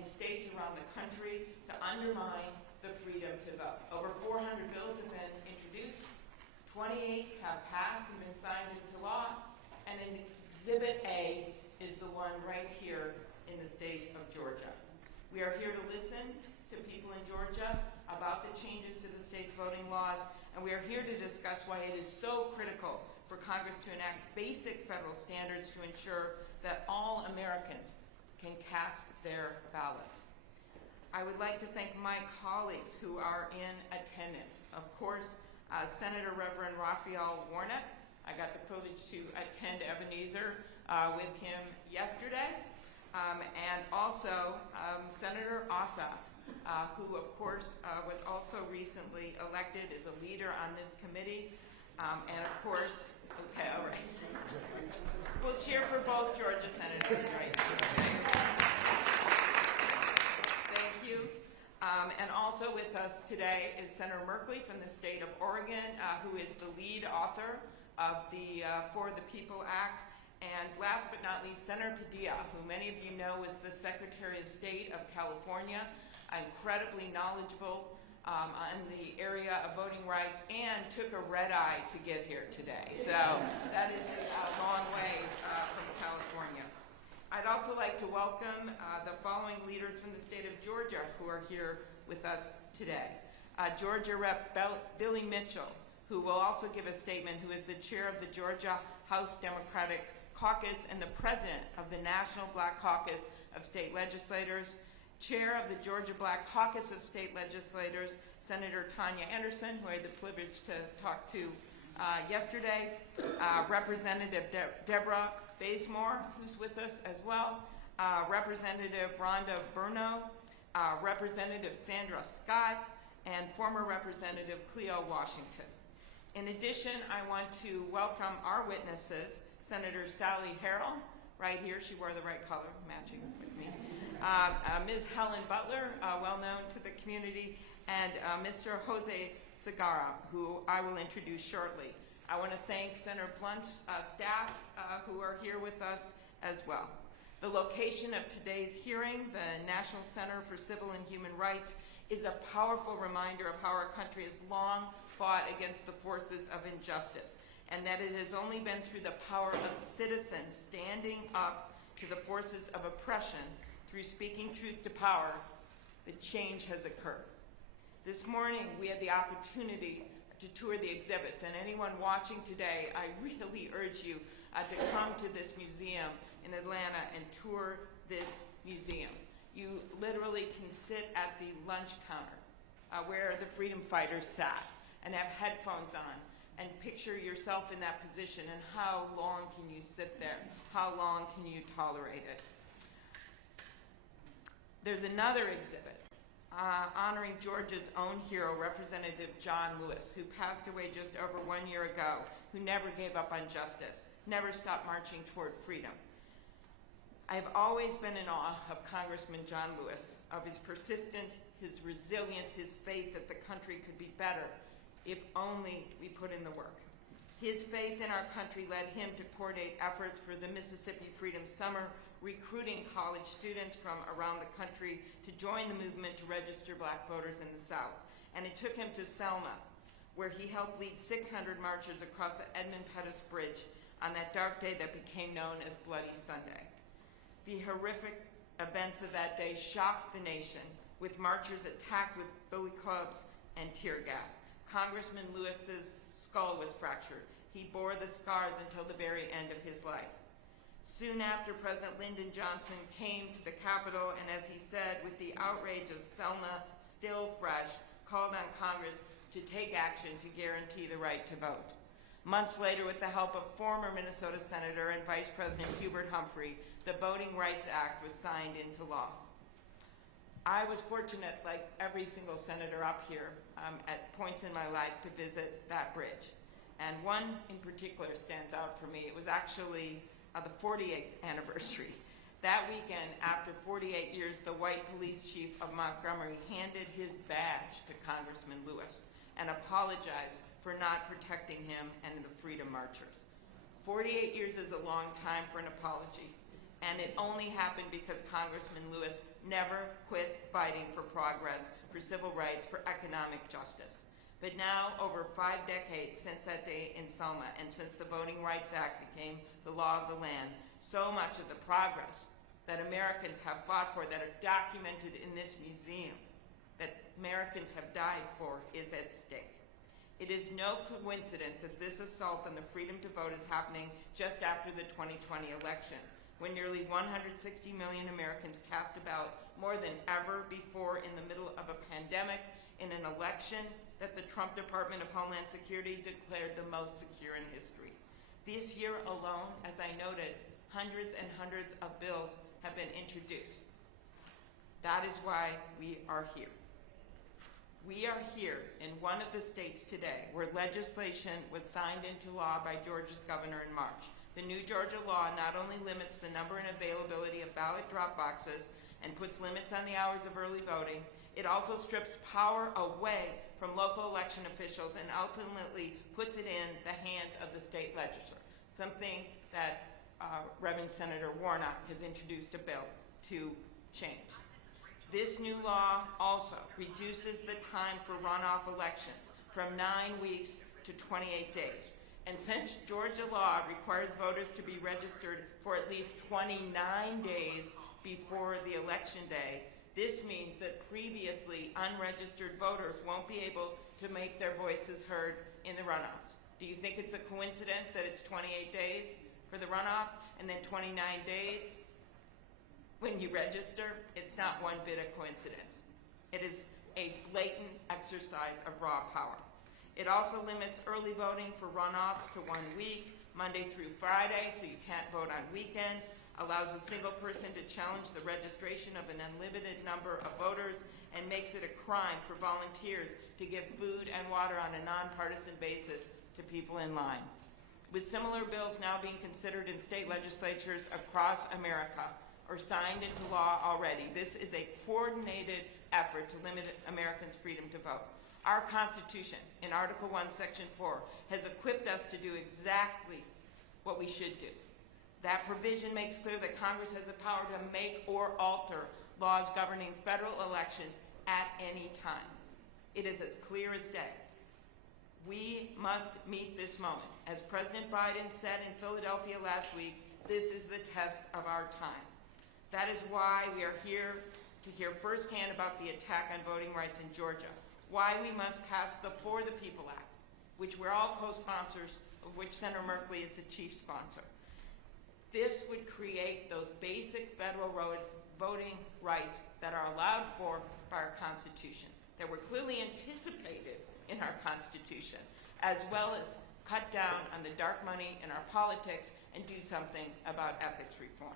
in states around the country to undermine the freedom to vote. Over 400 bills have been introduced, 28 have passed and been signed into law, and in Exhibit A is the one right here in the state of Georgia. We are here to listen to people in Georgia about the changes to the state's voting laws, and we are here to discuss why it is so critical for Congress to enact basic federal standards to ensure that all Americans can cast their ballots. I would like to thank my colleagues who are in attendance. Of course, Senator Reverend Raphael Warnock. I got the privilege to attend Ebenezer with him yesterday. And also Senator Ossoff, who of course was also recently elected as a leader on this committee. And of course, okay, all right. We'll cheer for both Georgia senators, right? Thank you. And also with us today is Senator Merkley from the state of Oregon, who is the lead author of the For the People Act. And last but not least, Senator Padilla, who many of you know is the Secretary of State of California, incredibly knowledgeable on the area of voting rights, and took a red eye to get here today. So that is a long way from California. I'd also like to welcome the following leaders from the state of Georgia who are here with us today. Georgia Rep. Billy Mitchell, who will also give a statement, who is the chair of the Georgia House Democratic Caucus and the president of the National Black Caucus of State Legislators. Chair of the Georgia Black Caucus of State Legislators, Senator Tanya Anderson, who I had the privilege to talk to yesterday. Representative Deborah Bazemore, who's with us as well. Representative Rhonda Burno, Representative Sandra Scott, and former Representative Cleo Washington. In addition, I want to welcome our witnesses, Senator Sally Harrell, right here, she wore the right color, matching with me. Ms. Helen Butler, well known to the community, and Mr. Jose Segarra, who I will introduce shortly. I want to thank Senator Blunt's staff who are here with us as well. The location of today's hearing, the National Center for Civil and Human Rights, is a powerful reminder of how our country has long fought against the forces of injustice, and that it has only been through the power of citizens standing up to the forces of oppression through speaking truth to power that change has occurred. This morning, we had the opportunity to tour the exhibits, and anyone watching today, I really urge you to come to this museum in Atlanta and tour this museum. You literally can sit at the lunch counter where the freedom fighters sat and have headphones on and picture yourself in that position, and how long can you sit there? How long can you tolerate it? There's another exhibit honoring Georgia's own hero, Representative John Lewis, who passed away just over 1 year ago, who never gave up on justice, never stopped marching toward freedom. I've always been in awe of Congressman John Lewis, of his persistence, his resilience, his faith that the country could be better if only we put in the work. His faith in our country led him to coordinate efforts for the Mississippi Freedom Summer, recruiting college students from around the country to join the movement to register black voters in the South. And it took him to Selma, where he helped lead 600 marchers across the Edmund Pettus Bridge on that dark day that became known as Bloody Sunday. The horrific events of that day shocked the nation, with marchers attacked with billy clubs and tear gas. Congressman Lewis's skull was fractured. He bore the scars until the very end of his life. Soon after, President Lyndon Johnson came to the Capitol and, as he said, with the outrage of Selma still fresh, called on Congress to take action to guarantee the right to vote. Months later, with the help of former Minnesota Senator and Vice President Hubert Humphrey, the Voting Rights Act was signed into law. I was fortunate, like every single senator up here, at points in my life to visit that bridge. And one in particular stands out for me. It was actually the 48th anniversary. That weekend, after 48 years, the white police chief of Montgomery handed his badge to Congressman Lewis and apologized for not protecting him and the freedom marchers. 48 years is a long time for an apology. And it only happened because Congressman Lewis never quit fighting for progress, for civil rights, for economic justice. But now, over 5 decades since that day in Selma, and since the Voting Rights Act became the law of the land, so much of the progress that Americans have fought for, that are documented in this museum, that Americans have died for, is at stake. It is no coincidence that this assault on the freedom to vote is happening just after the 2020 election, when nearly 160 million Americans cast a ballot, more than ever before, in the middle of a pandemic, in an election that the Trump Department of Homeland Security declared the most secure in history. This year alone, as I noted, hundreds and hundreds of bills have been introduced. That is why we are here. We are here in one of the states today where legislation was signed into law by Georgia's governor in March. The new Georgia law not only limits the number and availability of ballot drop boxes and puts limits on the hours of early voting, it also strips power away from local election officials and ultimately puts it in the hands of the state legislature, something that Reverend Senator Warnock has introduced a bill to change. This new law also reduces the time for runoff elections from 9 weeks to 28 days. And since Georgia law requires voters to be registered for at least 29 days before the election day, this means that previously unregistered voters won't be able to make their voices heard in the runoffs. Do you think it's a coincidence that it's 28 days for the runoff and then 29 days when you register? It's not one bit of coincidence. It is a blatant exercise of raw power. It also limits early voting for runoffs to 1 week, Monday through Friday, so you can't vote on weekends, allows a single person to challenge the registration of an unlimited number of voters, and makes it a crime for volunteers to give food and water on a nonpartisan basis to people in line. With similar bills now being considered in state legislatures across America, or signed into law already, this is a coordinated effort to limit Americans' freedom to vote. Our Constitution, in Article 1, Section 4, has equipped us to do exactly what we should do. That provision makes clear that Congress has the power to make or alter laws governing federal elections at any time. It is as clear as day. We must meet this moment. As President Biden said in Philadelphia last week, this is the test of our time. That is why we are here to hear firsthand about the attack on voting rights in Georgia, why we must pass the For the People Act, which we're all co-sponsors, of which Senator Merkley is the chief sponsor. This would create those basic federal voting rights that are allowed for by our Constitution, that were clearly anticipated in our Constitution, as well as cut down on the dark money in our politics and do something about ethics reform.